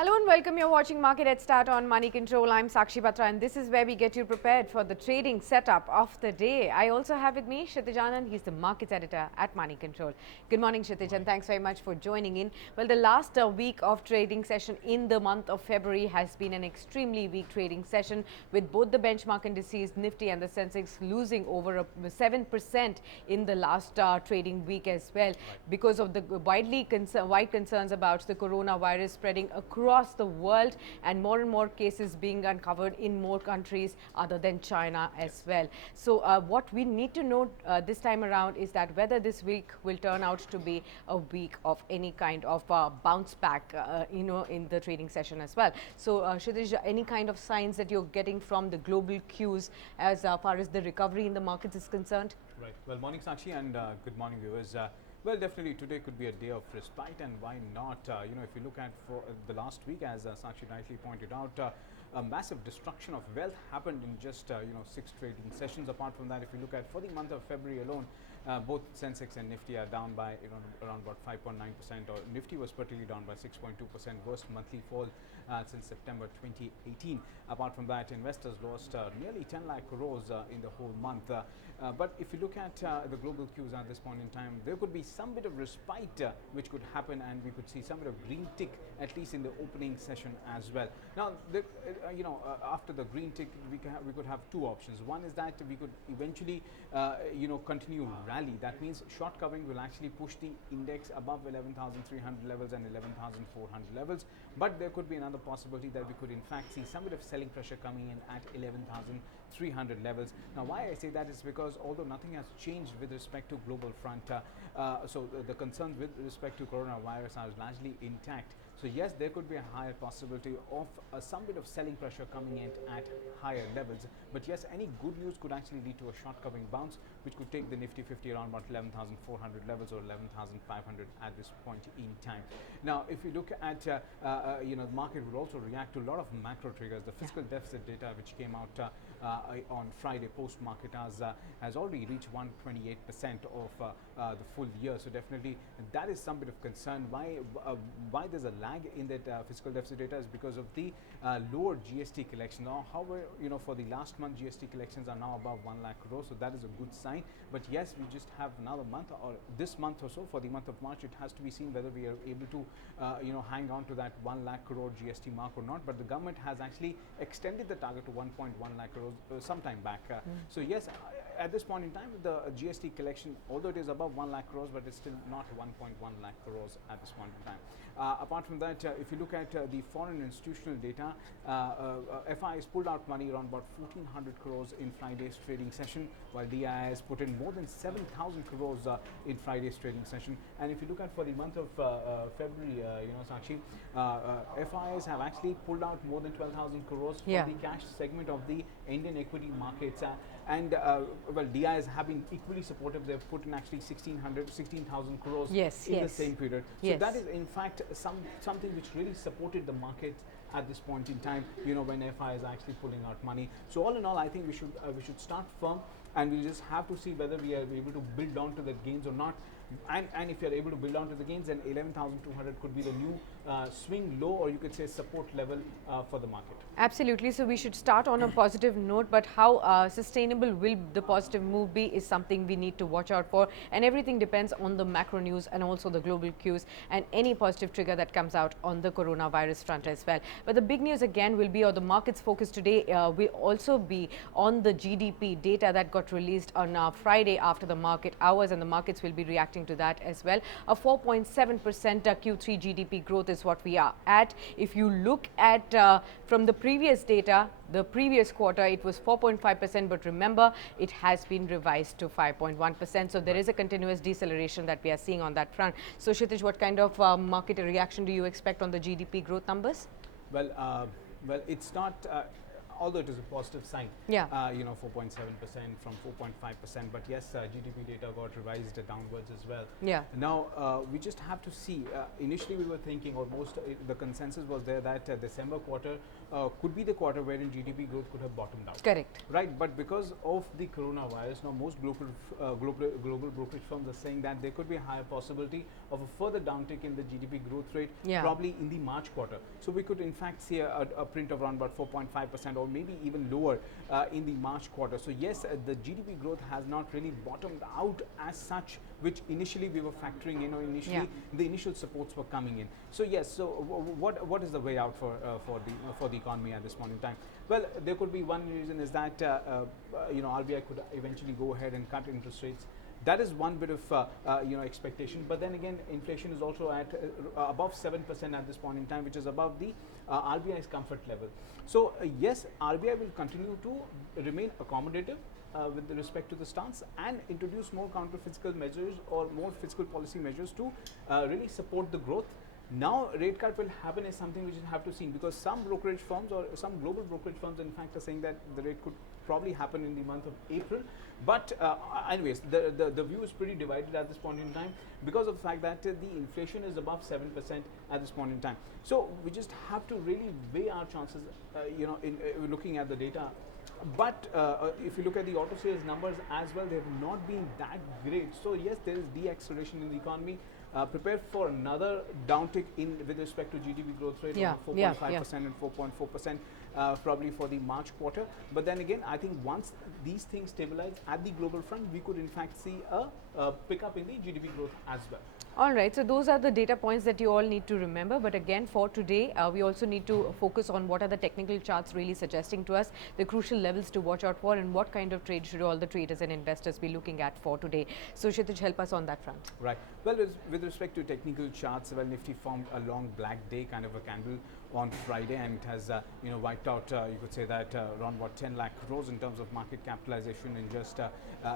Hello and welcome. You're watching Market Headstart on Moneycontrol. I'm Sakshi Batra and this is where we get you prepared for the trading setup of the day. I also have with me Kshitij Anand. He's the markets editor at Moneycontrol. Good morning, Kshitij, and thanks very much for joining in. Well, the last week of trading session in the month of February has been an extremely weak trading session with both the benchmark indices, Nifty and the Sensex losing over 7% in the last trading week as well because of the wide concerns about the coronavirus spreading across the world and more cases being uncovered in more countries other than China as well. So what we need to know this time around is that whether this week will turn out to be a week of any kind of bounce back in the trading session as well. So Kshitij, any kind of signs that you're getting from the global cues as far as the recovery in the markets is concerned? Right. Well, morning Sakshi and good morning viewers. Well, definitely today could be a day of respite, and why not? If you look at for the last week, as Sakshi rightly pointed out, a massive destruction of wealth happened in just 6 trading sessions. Apart from that, if you look at for the month of February alone, both Sensex and Nifty are down by around about 5.9%, or Nifty was particularly down by 6.2%, worst monthly fall since September 2018. Apart from that, investors lost nearly 10 lakh crores in the whole month. But if you look at the global cues at this point in time, there could be some bit of respite which could happen, and we could see some bit of green tick at least in the opening session as well. Now, after the green tick, we could have two options. One is that we could eventually continue rally. That means short covering will actually push the index above 11,300 levels and 11,400 levels. But there could be another possibility that we could in fact see some bit of selling pressure coming in at 11,300 levels. Now, why I say that is because although nothing has changed with respect to global front, so the concerns with respect to coronavirus are largely intact. So yes, there could be a higher possibility of some bit of selling pressure coming in at higher levels. But yes, any good news could actually lead to a short covering bounce, which could take the Nifty 50 around about 11,400 levels or 11,500 at this point in time. Now, if you look at the market will also react to a lot of macro triggers. The fiscal deficit data, which came out on Friday post-market hours, has already reached 128% of the full year. So definitely that is some bit of concern. Why there's a lag in that fiscal deficit data is because of the lower GST collection. Now, however, for the last month, GST collections are now above 1 lakh crores, so that is a good sign. But yes, we just have another month, or this month or so. For the month of March, it has to be seen whether we are able to hang on to that 1 lakh crore GST mark or not. But the government has actually extended the target to 1.1 lakh crores some time back. So yes, at this point in time, the GST collection, although it is above 1 lakh crores, but it's still not 1.1 lakh crores at this point in time. Apart from that, if you look at the foreign institutional data, FIs pulled out money around about 1,400 crores in Friday's trading session, while DIs put in more than 7,000 crores in Friday's trading session. And if you look at for the month of February, Sakshi, FIs have actually pulled out more than 12,000 crores from the cash segment of the Indian equity markets. Well, DIs have been equally supportive. They've put in actually 16,000 crores in the same period. So that is in fact something which really supported the market at this point in time, when FI is actually pulling out money. So all in all, I think we should start firm, and we just have to see whether we are able to build on to the gains or not. And if you are able to build on to the gains, then 11,200 could be the new swing low, or you could say support level for the market. Absolutely. So we should start on a positive note, but how sustainable will the positive move be is something we need to watch out for. And everything depends on the macro news and also the global cues and any positive trigger that comes out on the coronavirus front as well. But the big news again will be, or the market's focus today will also be on the GDP data that got released on Friday after the market hours, and the markets will be reacting to that as well. A 4.7% Q3 GDP growth is what we are at. If you look at from the previous data, the previous quarter, it was 4.5%, but remember, it has been revised to 5.1%. So there is a continuous deceleration that we are seeing on that front. So Kshitij, what kind of market reaction do you expect on the GDP growth numbers? Well, it's not although it is a positive sign. Yeah. 4.7% from 4.5%. But yes, GDP data got revised downwards as well. Yeah. Now, we just have to see. Initially, we were thinking, or most the consensus was there that December quarter could be the quarter wherein GDP growth could have bottomed out. Correct. Right, but because of the coronavirus, now most global brokerage firms are saying that there could be a higher possibility of a further downtick in the GDP growth rate, probably in the March quarter. So we could in fact see a print of around about 4.5% or maybe even lower in the March quarter. So yes, the GDP growth has not really bottomed out as such, which initially we were factoring in, or initially the initial supports were coming in. So yes, so what is the way out for the economy at this point in time? Well, there could be one reason is that RBI could eventually go ahead and cut interest rates. That is one bit of expectation. But then again, inflation is also at above 7% at this point in time, which is above the RBI's comfort level. So yes, RBI will continue to remain accommodative with respect to the stance and introduce more counter-fiscal measures or more fiscal policy measures to really support the growth. Now, rate cut will happen is something which we have to see, because some brokerage firms or some global brokerage firms in fact are saying that the rate could probably happen in the month of April. But anyways, the view is pretty divided at this point in time because of the fact that the inflation is above 7% at this point in time. So we just have to really weigh our chances, in looking at the data. But if you look at the auto sales numbers as well, they have not been that great. So yes, there is de-acceleration in the economy. Prepare for another downtick with respect to GDP growth rate of 4.5% and 4.4% probably for the March quarter. But then again, I think once these things stabilize at the global front, we could in fact see a pickup in the GDP growth as well. All right, so those are the data points that you all need to remember. But again, for today, we also need to focus on what are the technical charts really suggesting to us, the crucial levels to watch out for, and what kind of trade should all the traders and investors be looking at for today. So Kshitij, help us on that front. Right. Well, with respect to technical charts, well, Nifty formed a long black day kind of a candle on Friday, and it has wiped out, you could say that around what 10 lakh crores in terms of market capitalization in just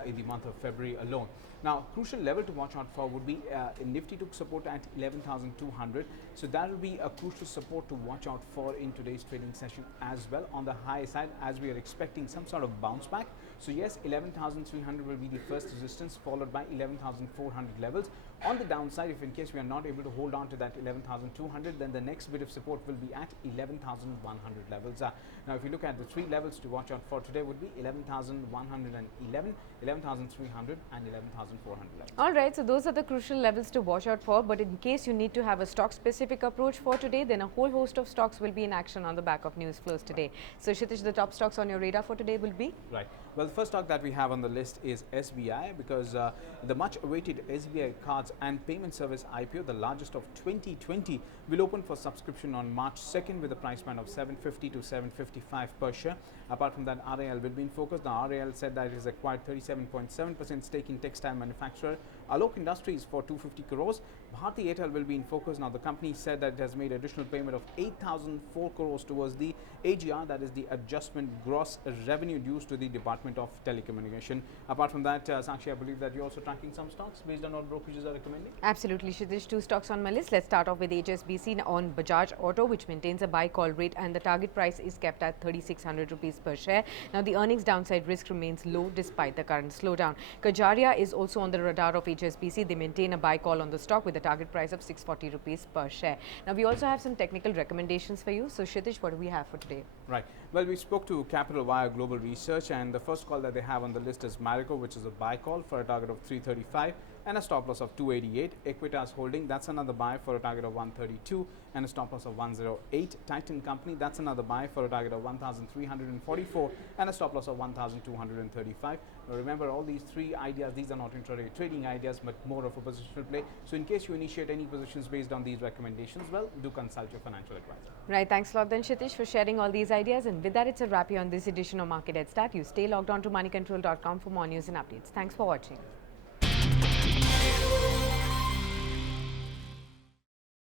in the month of February alone. Now, crucial level to watch out for would be Nifty took support at 11,200. So that will be a crucial support to watch out for in today's trading session as well. On the high side, as we are expecting some sort of bounce back. So yes, 11,300 will be the first resistance, followed by 11,400 levels. On the downside, if in case we are not able to hold on to that 11,200, then the next bit of support will be at 11,100 levels. Now, if you look at the three levels to watch out for today would be 11,111, 11,300 and 11,400 levels. All right, so those are the crucial levels to watch out for. But in case you need to have a stock-specific approach for today, then a whole host of stocks will be in action on the back of news flows today. So Kshitij, the top stocks on your radar for today will be? Right. Well, the first stock that we have on the list is SBI, because the much awaited SBI Cards and Payment Service IPO, the largest of 2020, will open for subscription on March 2nd with a price band of 750 to 755 per share. Apart from that, RAL will be in focus. Now, RAL said that it has acquired 37.7% stake in textile manufacturer Alok Industries for 250 crores. Bharti Airtel will be in focus. Now, the company said that it has made additional payment of 8,004 crores towards the AGR, that is the adjustment gross revenue dues to the Department of Telecommunication. Apart from that, Sakshi, I believe that you're also tracking some stocks based on what brokerages are recommending. Absolutely, Kshitij. Two stocks on my list. Let's start off with HSBC on Bajaj Auto, which maintains a buy call rate, and the target price is kept at 3,600 rupees per share. Now, the earnings downside risk remains low despite the current slowdown. Kajaria is also on the radar of HSBC. They maintain a buy call on the stock with a target price of 640 rupees per share. Now, we also have some technical recommendations for you. So, Kshitij, what do we have for today? Right. Well, we spoke to Capital via Global Research, and the first call that they have on the list is Marico, which is a buy call for a target of 335 and a stop loss of 288. Equitas Holding, that's another buy for a target of 132 and a stop loss of 108. Titan Company, that's another buy for a target of 1,344 and a stop loss of 1,235. Now, remember, all these three ideas, these are not intraday trading ideas, but more of a positional play. So in case you initiate any positions based on these recommendations, well, do consult your financial advisor. Right. Thanks a lot then, Kshitij, for sharing all these ideas. And with that, it's a wrap here on this edition of Market Headstart. You stay logged on to moneycontrol.com for more news and updates. Thanks for watching.